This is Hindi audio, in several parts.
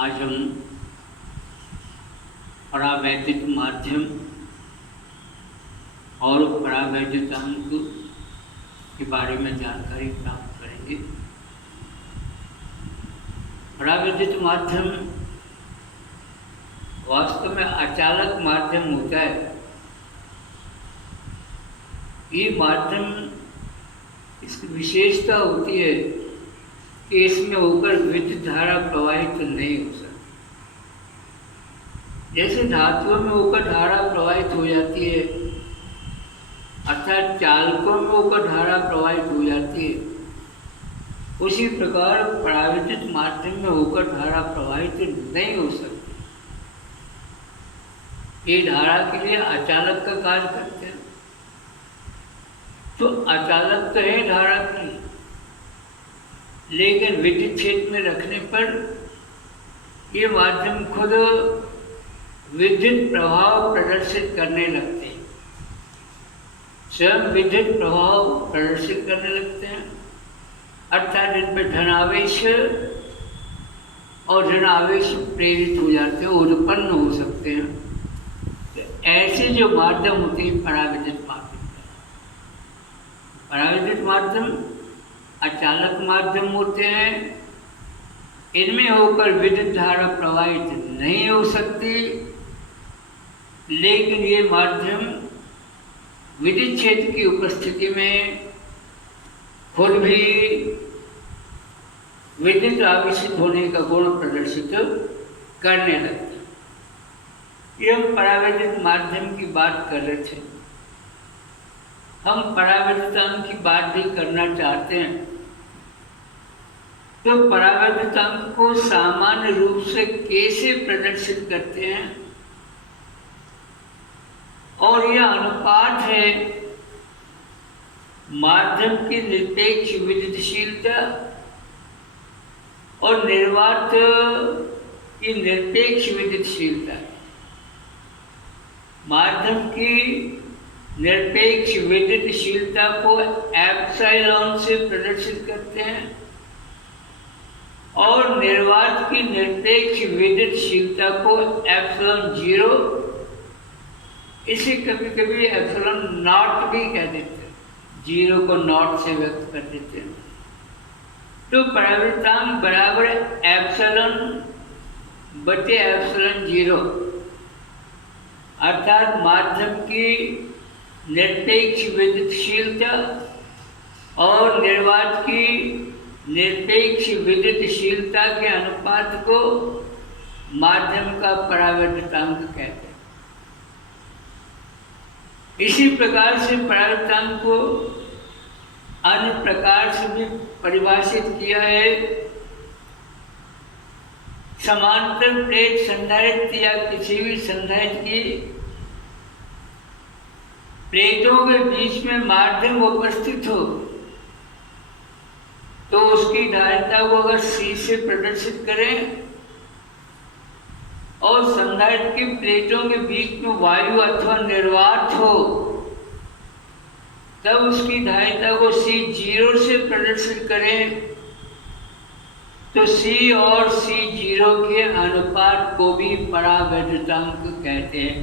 आज हम परावैद्युत माध्यम और परावैद्युत अंक के बारे में जानकारी प्राप्त करेंगे। परावैद्युत माध्यम वास्तव में अचालक माध्यम होता है। ये माध्यम, इसकी विशेषता होती है कि इसमें होकर विद्युत धारा प्रवाहित नहीं हो सकती। जैसे धातुओं में होकर धारा प्रवाहित हो जाती है, अर्थात चालकों में होकर धारा प्रवाहित हो जाती है, उसी प्रकार परावैद्युत माध्यम में होकर धारा प्रवाहित नहीं हो सकती। ये धारा के लिए अचालक का कार्य करते हैं। तो अचालक तो है धारा की, लेकिन विद्युत क्षेत्र में रखने पर ये माध्यम खुद विद्युत प्रभाव प्रदर्शित करने लगते हैं, स्वयं विद्युत प्रभाव प्रदर्शित करने लगते हैं। अर्थात इनमें धनावेश और ऋणावेश प्रेरित हो जाते हैं, उत्पन्न हो सकते हैं। तो ऐसे जो माध्यम होते हैं परावैद्युत माध्यम। परावैद्युत माध्यम अचालक माध्यम होते हैं। इनमें होकर विद्युत धारा प्रवाहित नहीं हो सकती, लेकिन ये माध्यम विद्युत क्षेत्र की उपस्थिति में खुद भी विद्युत आवेशित होने का गुण प्रदर्शित करने लगते हैं। ये हम परावैद्युत माध्यम की बात कर रहे थे। हम परावैद्युत अंक की बात भी करना चाहते हैं। तो परावैद्युत अंक को सामान्य रूप से कैसे प्रदर्शित करते हैं, और यह अनुपात है माध्यम की निरपेक्ष विद्युतशीलता और निर्वात की निरपेक्ष विद्युतशीलता। माध्यम की निरपेक्ष विद्युतशीलता को एप्सिलॉन से प्रदर्शित करते हैं और निर्वात की निरपेक्ष विद्युतशीलता को एप्सिलॉन 0, इसे कभी कभी एप्सिलॉन नॉट भी कह देते हैं, 0 को नॉट से व्यक्त कर देते हैं। तो परावैद्युतांक बराबर एप्सिलॉन बटे एप्सिलॉन 0, अर्थात माध्यम की निरपेक्ष विद्युतशीलता और निर्वात की निरपेक्ष विद्युतशीलता के अनुपात को माध्यम का परावैद्युतांक कहते हैं। इसी प्रकार से परावैद्युतांक को अन्य प्रकार से भी परिभाषित किया है। समांतर प्लेट संधारित्र या किसी भी संधारित्र की प्लेटों के बीच में माध्यम उपस्थित हो तो उसकी धारिता को अगर C से प्रदर्शित करें और संधारित्र की प्लेटों के बीच में वायु अथवा निर्वात हो, तब उसकी धारिता को C0 से प्रदर्शित करें तो C और C0 के अनुपात को भी परावैद्युतांक कहते हैं।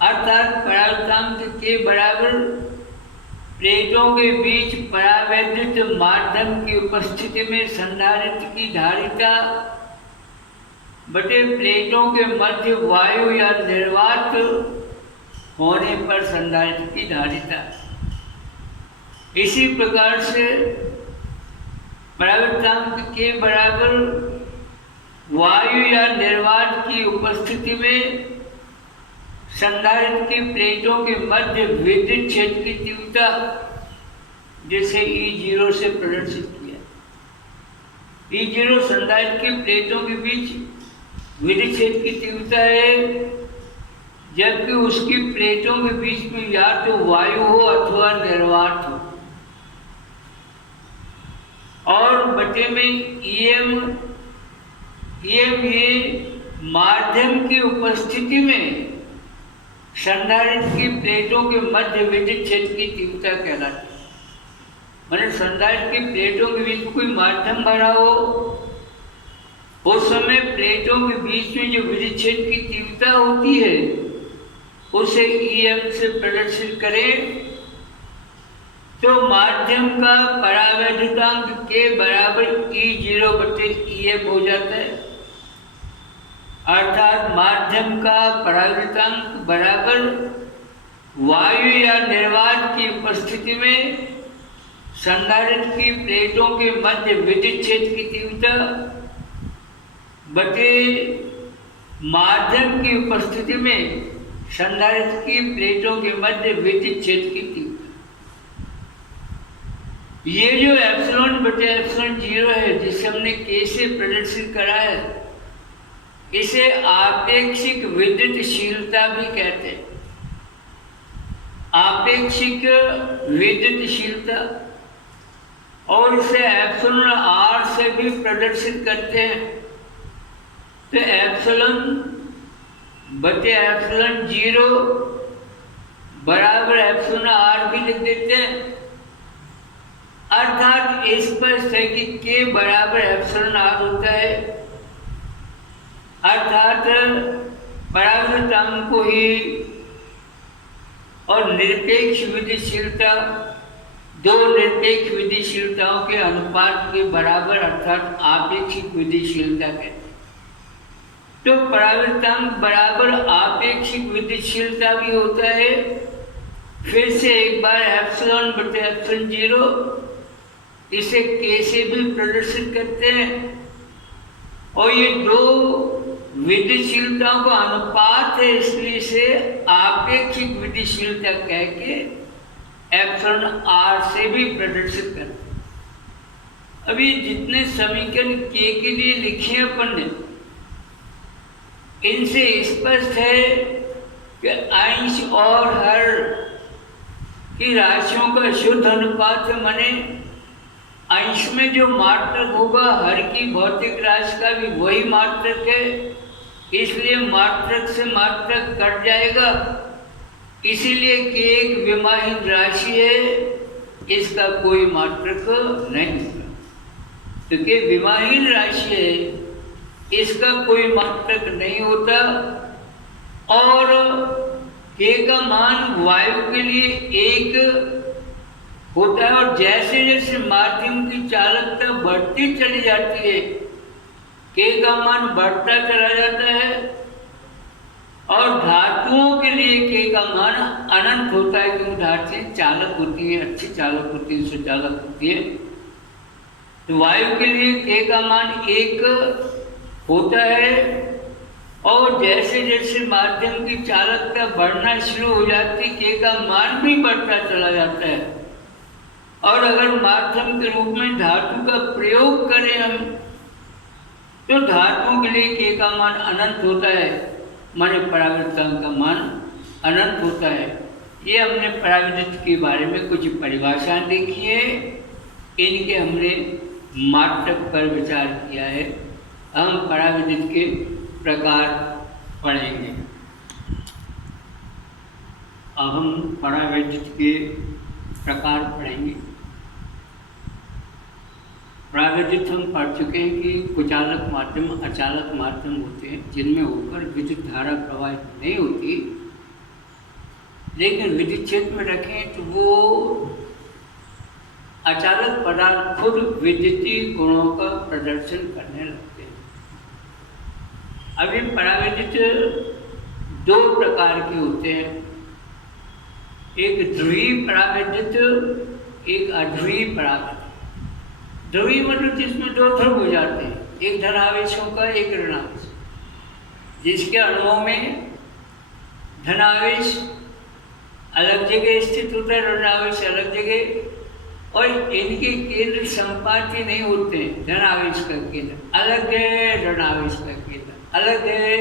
अर्थात परावैद्युतांक के बराबर प्लेटों के बीच परावैद्युत माध्यम की उपस्थिति में संधारित्र की धारिता बटे प्लेटों के मध्य वायु या निर्वात होने पर संधारित्र की धारिता। इसी प्रकार से परावैद्युतांक के बराबर वायु या निर्वात की उपस्थिति में संधारित्र की प्लेटों के मध्य विद्युत क्षेत्र की तीव्रता, जिसे E0 से प्रदर्शित किया। E0 संधारित्र की प्लेटों के बीच विद्युत क्षेत्र की तीव्रता है, जबकि उसकी प्लेटों के बीच में या तो वायु हो अथवा निर्वात हो। और बटे में EM ये माध्यम की उपस्थिति में संधारित्र की प्लेटों के मध्य विद्युत क्षेत्र की तीव्रता कहलाती है। मैंने संधारित्र की प्लेटों के बीच कोई माध्यम भरा हो उस समय प्लेटों के बीच में जो विद्युत क्षेत्र की तीव्रता होती है उसे EM से प्रदर्शित करें तो माध्यम का परावैद्युतांक के बराबर E0 बटे EM हो जाता है। अर्थात माध्यम का परावैद्युतांक बराबर वायु या निर्वात की उपस्थिति में संधारित्र की प्लेटों के मध्य विद्युत क्षेत्र की तीव्रता बटे माध्यम की उपस्थिति में संधारित्र की प्लेटों के मध्य विद्युत क्षेत्र की तीव्रता। ये जो एप्सिलॉन बटे एप्सिलॉन 0 है जिसे हमने K से प्रदर्शित करा है इसे आपेक्षिक विद्युतशीलता भी कहते हैं। आपेक्षिक विद्युतशीलता, और इसे एप्सिलॉन R से भी प्रदर्शित करते हैं। तो एप्सिलॉन बटे एप्सिलॉन 0 बराबर एप्सिलॉन R भी लिख देते हैं। अर्थात स्पष्ट है कि K बराबर एप्सिलॉन R होता है। अर्थात परावैद्युतांक को ही और निरपेक्ष विद्युतशीलता दो निरपेक्ष विद्युतशीलताओं के अनुपात के बराबर अर्थात आपेक्षिक विद्युतशीलता कहते हैं। तो परावैद्युतांक बराबर आपेक्षिक विद्युतशीलता भी होता है। फिर से एक बार एप्सिलॉन बटे एप्सिलॉन 0 इसे K से भी प्रदर्शित करते हैं और ये दो विद्युतशीलताओं का अनुपात है, इसलिए इसे आपेक्षिक विद्युतशीलता कह के एप्सिलॉन R से भी प्रदर्शित करते हैं। अभी जितने समीकरण K के लिए लिखे अपन ने इनसे स्पष्ट है कि अंश और हर की राशियों का शुद्ध अनुपात है। माने अंश में जो मात्रक होगा हर की भौतिक राशि का भी वही मात्रक है, इसलिए मात्रक से मात्रक कट जाएगा। इसीलिए कि एक विमाहीन राशि है, इसका कोई मात्रक नहीं होगा। तो कि विमाहीन राशि है, इसका कोई मात्रक नहीं होता। और K का मान वायु के लिए 1 होता है और जैसे जैसे माध्यम की चालकता बढ़ती चली जाती है K का मान बढ़ता चला जाता है और धातुओं के लिए K का मान अनंत होता है क्योंकि धातुएं चालक होती हैं, अच्छी चालक होती है, सुचालक होती है। तो वायु के लिए K का मान 1 होता है और जैसे जैसे माध्यम की चालकता बढ़ना शुरू हो जाती है K का मान भी बढ़ता चला जाता है। और अगर माध्यम के रूप में धातु का प्रयोग करें हम तो धातुओं के लिए K का मान अनंत होता है, माने परावैद्युतांक का मान अनंत होता है। ये हमने परावैद्युत के बारे में कुछ परिभाषाएं देखी है, इनके हमने मात्रक पर विचार किया है। हम परावैद्युत के प्रकार पढ़ेंगे। अब हम परावैद्युत के प्रकार पढ़ेंगे। परावैद्युत हम पढ़ चुके हैं कि कुचालक माध्यम, अचालक माध्यम होते हैं जिनमें होकर विद्युत धारा प्रवाहित नहीं होती, लेकिन विद्युत क्षेत्र में रखें तो वो अचालक पदार्थ खुद विद्युतीय गुणों का प्रदर्शन करने लगते हैं। अभी परावैद्युत 2 प्रकार के होते हैं, एक ध्रुवीय परावैद्युत, एक अध्रुवीय परावैद्युत। ध्रुवीय मतलब जिसमें 2 ध्रुव हो जाते हैं, एक धनावेशों का एक ऋणावेश, जिसके अणुओं में धनावेश अलग जगह स्थित होता है, ऋणावेश अलग जगह, और इनके केंद्र संपाती नहीं होते हैं। धनावेश का केंद्र अलग है, ऋणावेश का केंद्र अलग है,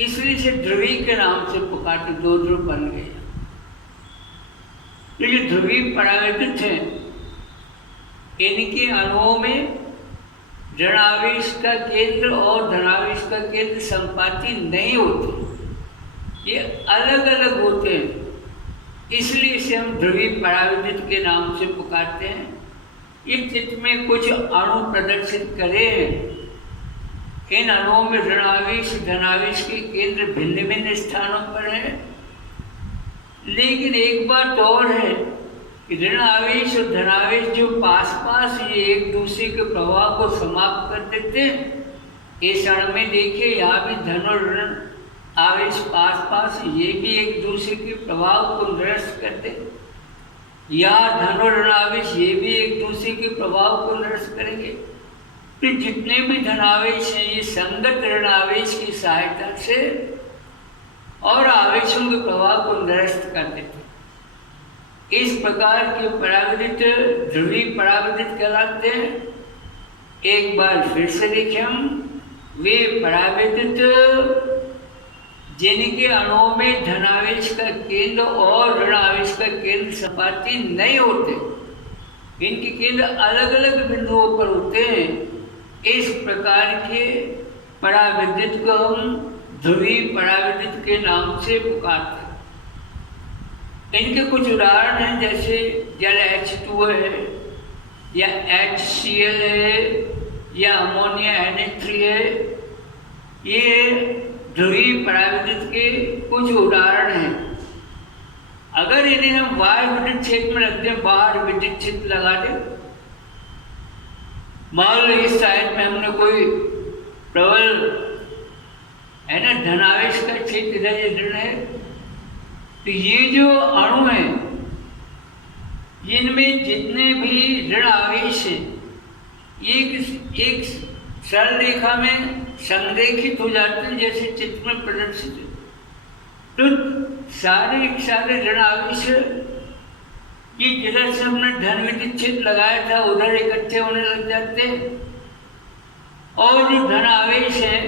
इसलिए से ध्रुवीय के नाम से पुकारते, 2 ध्रुव बन गए। तो ये ध्रुवीय परावैद्युत हैं, इनके अणुओं में ऋणावेश का केंद्र और धनावेश का केंद्र संपाती नहीं होते, ये अलग अलग होते हैं, इसलिए इसे हम ध्रुवीय परावैद्युत के नाम से पुकारते हैं। इस चित्र में कुछ अणु प्रदर्शित करे हैं, इन अणुओं में ऋणावेश धनावेश के केंद्र भिन्न भिन्न स्थानों पर हैं, लेकिन एक बात और है कि ऋण आवेश और धनावेश जो पास पास ये एक दूसरे के प्रभाव को समाप्त कर देते हैं। इस क्षण में देखिए यहाँ भी धन और ऋण आवेश पास पास, ये भी एक दूसरे के प्रभाव को निरस्त करते। यहाँ धन और ऋण आवेश ये भी एक दूसरे के प्रभाव को निरस्त करेंगे। तो जितने भी धनावेश हैं ये संगत ऋण आवेश की सहायता से और आवेशों के प्रभाव को निरस्त कर देते। इस प्रकार के परावर्तित ध्रुवीय परावर्तित कहलाते हैं। एक बार फिर से देखें हम, वे परावर्तित जिनके अणुओं में धनावेश का केंद्र और ऋण आवेश का केंद्र सपाटी नहीं होते, इनके केंद्र अलग अलग बिंदुओं पर होते हैं। इस प्रकार के परावर्तित को हम ध्रुवीय परावर्तित के नाम से पुकारते हैं। इनके कुछ उदाहरण हैं, जैसे जल H2O है या HCl है या अमोनिया NH3 है। ये ध्रुवीय परावर्तित के कुछ उदाहरण हैं। अगर इन्हें हम बाह्य विद्युत क्षेत्र में रखते हैं, बाहर विद्युत क्षेत्र लगा दें, मान लो इस साइड में हमने कोई प्रबल है ना धनावेश का क्षेत्र इधर ये ऋण है, तो ये जो अणु है इनमें जितने भी ऋण आवेश है एक सरल रेखा में संरेखित हो जाते हैं, जैसे चित्र में प्रदर्शित है। तो सारे ऋण आवेश ये जिधर से हमने धन विद्युत क्षेत्र लगाया था उधर इकट्ठे होने लग जाते हैं, और जो धन आवेश है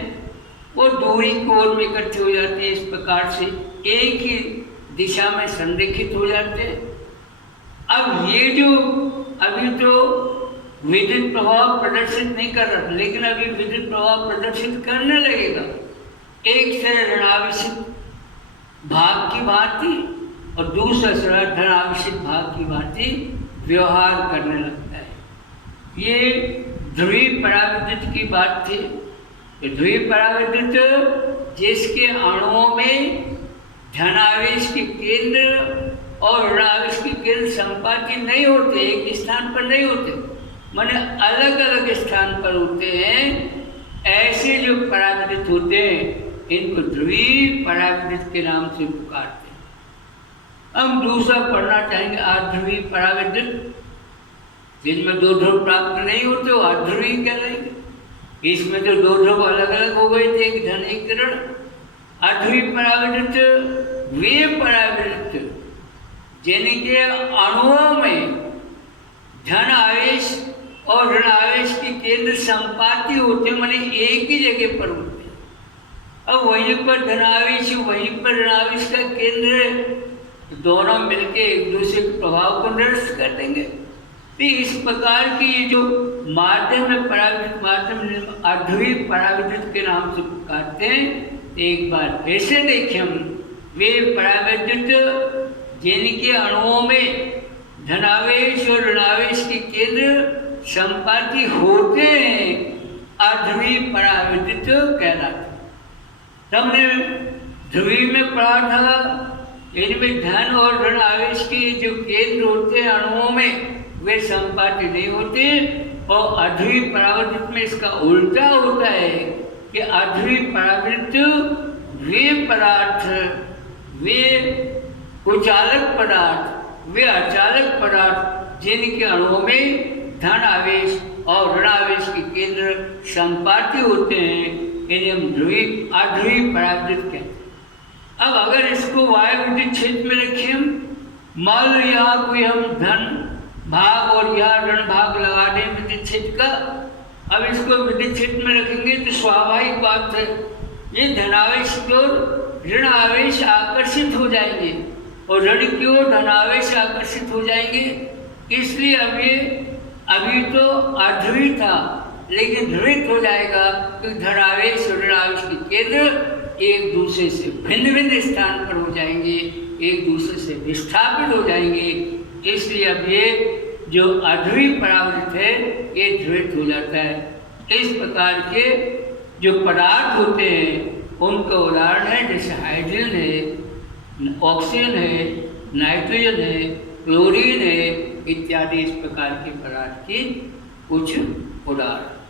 वो दूरी की ओर में इकट्ठे हो जाते हैं। इस प्रकार से एक ही दिशा में संरेखित हो जाते हैं। अब ये जो अभी तो विद्युत प्रभाव प्रदर्शित नहीं कर रहा, लेकिन अभी विद्युत प्रभाव प्रदर्शित करने लगेगा। एक से ऋणावेशित भाग की भांति और दूसरा से धनावेशित भाग की भांति व्यवहार करने लगता है। ये ध्रुवीय परावर्तित की बात थी। ध्रुवीय परावर्तित जिसके अणुओं में धनावेश के केंद्र और ऋणावेश के केंद्र संपाती नहीं होते, एक स्थान पर नहीं होते, माने अलग अलग स्थान पर होते हैं। ऐसे जो परावर्तित होते हैं इनको ध्रुवीय परावर्तित के नाम से पुकारते हैं। हम दूसरा पढ़ना चाहेंगे आध्रुवीय परावर्तित, जिनमें दो ध्रुव प्राप्त नहीं होते वो आध्रुवीय कहलाएंगे। इसमें तो दो ध्रुव अलग अलग हो गए थे, एक धन एक ऋण। अध्रुवीय परावर्तित वे परावर्तित जिनके अणुओं में धन आवेश और ऋण आवेश के केंद्र संपाती होते, माने एक ही जगह पर होते। अब वहीं पर धनावेश वहीं पर ऋण आवेश का केंद्र है, दोनों मिलके एक दूसरे के प्रभाव को निरस्त कर देंगे। तो इस प्रकार की ये जो माध्यम में परावर्तित माध्यम अध्रुवीय परावर्तित के नाम से पुकारते हैं। एक बार फिर से देखें हम, वे परावर्तित जिनके अणुओं में धनावेश और ऋणावेश के केंद्र संपाती होते हैं अध्रुवीय परावर्तित कहलाते। हमने ध्रुवीय में पढ़ा था, इनमें धन और ऋण आवेश के जो केंद्र होते हैं अणुओं में वे संपाती नहीं होते, और अध्रुवीय परावर्तित में इसका उल्टा होता है कि अध्रुवीय परावर्तित वे पदार्थ, वे कुचालक पदार्थ, वे अचालक पदार्थ जिनके अणुओं में धन आवेश और ऋण आवेश के केंद्र संपाती होते हैं, इन्हें हम अध्रुवीय परावर्तित कहते हैं। अब अगर इसको वायु विद्युत क्षेत्र में रखें, मान लो यहाँ कोई हम धन भाग और यहाँ ऋण भाग लगा दें विद्युत क्षेत्र का। अब इसको विद्युत क्षेत्र में रखेंगे तो स्वाभाविक बात है ये धनावेश की ओर ऋण आवेश आकर्षित हो जाएंगे और ऋण की ओर धनावेश आकर्षित हो जाएंगे। इसलिए अब ये अभी तो अध्रुवीय था लेकिन ध्रुवित हो जाएगा, क्योंकि धनावेश और ऋण आवेश के केंद्र एक दूसरे से भिन्न भिन्न स्थान पर हो जाएंगे, एक दूसरे से विस्थापित हो जाएंगे। इसलिए अब ये जो अध्रुवीय परावर्तित है ये ध्रुवित हो जाता है। इस प्रकार के जो पदार्थ होते हैं उनका उदाहरण है, जैसे हाइड्रोजन है, ऑक्सीजन है, नाइट्रोजन है, क्लोरीन है इत्यादि इस प्रकार के पदार्थ के कुछ उदाहरण।